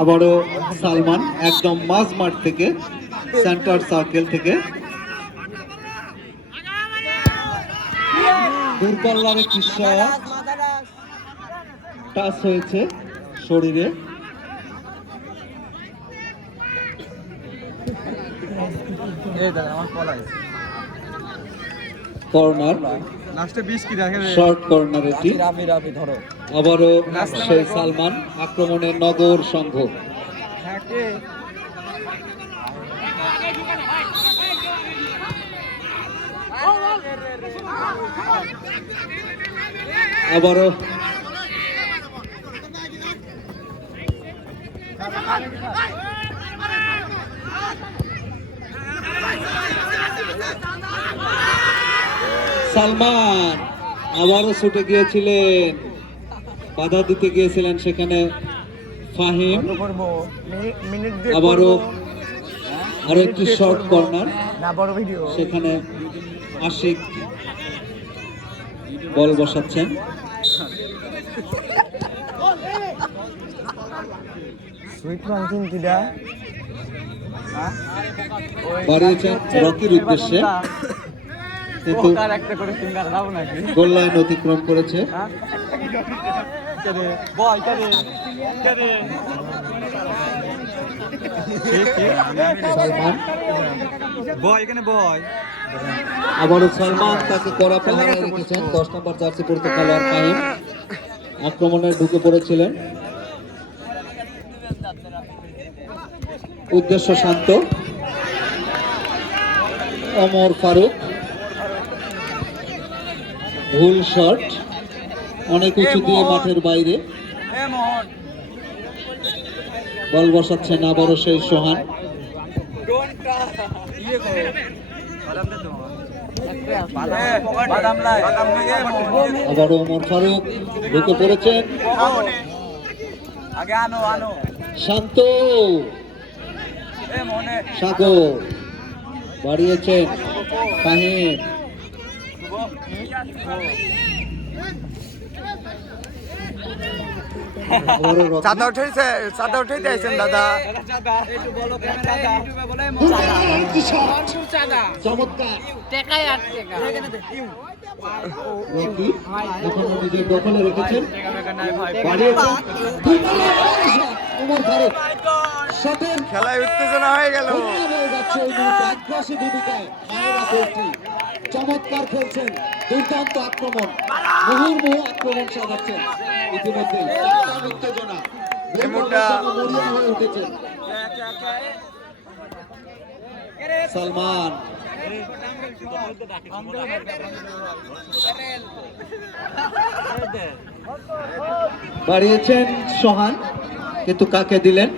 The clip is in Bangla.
আবারও সালমান একদম মাঝ মাঠ থেকে, সেন্টার সার্কেল থেকে দূরপাল্লার একটি শট টাচ হয়েছে শরীরে। কর্নার, শর্ট কর্নার এটি। আবারও সেই সালমান, আক্রমণের নগর সংঘ। আবারও সালমান আবারও ছুটে গিয়েছিলেন, বাধা দিতে গিয়েছিলেন সেখানে ফাহিম। আবারও আরো একটি শর্ট কর্নার, সেখানে আশিক বল বসাচ্ছেন। বাড়িয়েছেন রকির উদ্দেশ্যে, কিন্তু গোল লাইন অতিক্রম করেছে। সালমান, আবারও সালমান তাকে কড়া পাহারায় রেখেছেন। 10 নম্বর জার্সি পড়তে খেলোয়াড় ফাহিম আক্রমণে ঢুকে পড়েছিলেন। উদ্দেশ্য শান্ত, ওমর ফারুক ভুল শট, অনেক উঁচু দিয়ে মাঠের বাইরে। বল বসাচ্ছেন আবারও সেই সোহান। আবারও ওমর ফারুক ঢুকে পড়েছেন। শান্ত, সাগর বাড়িয়েছেন ফাহিম। চাঁদা উঠেছে, চাঁদা উঠেই দিয়েছেন দাদা। নিজের দখলে রেখেছেন। খেলায় উত্তেজনা হয়ে গেল। চমৎকার খেলছেন, দুর্দান্ত আক্রমণ, মুহুর্মুহু আক্রমণ সাজাচ্ছেন। ইতিমধ্যে উত্তেজনা মরিয়া হয়ে উঠেছে সালমান। বাড়িয়েছেন সোহান, কিন্তু কাকে দিলেন?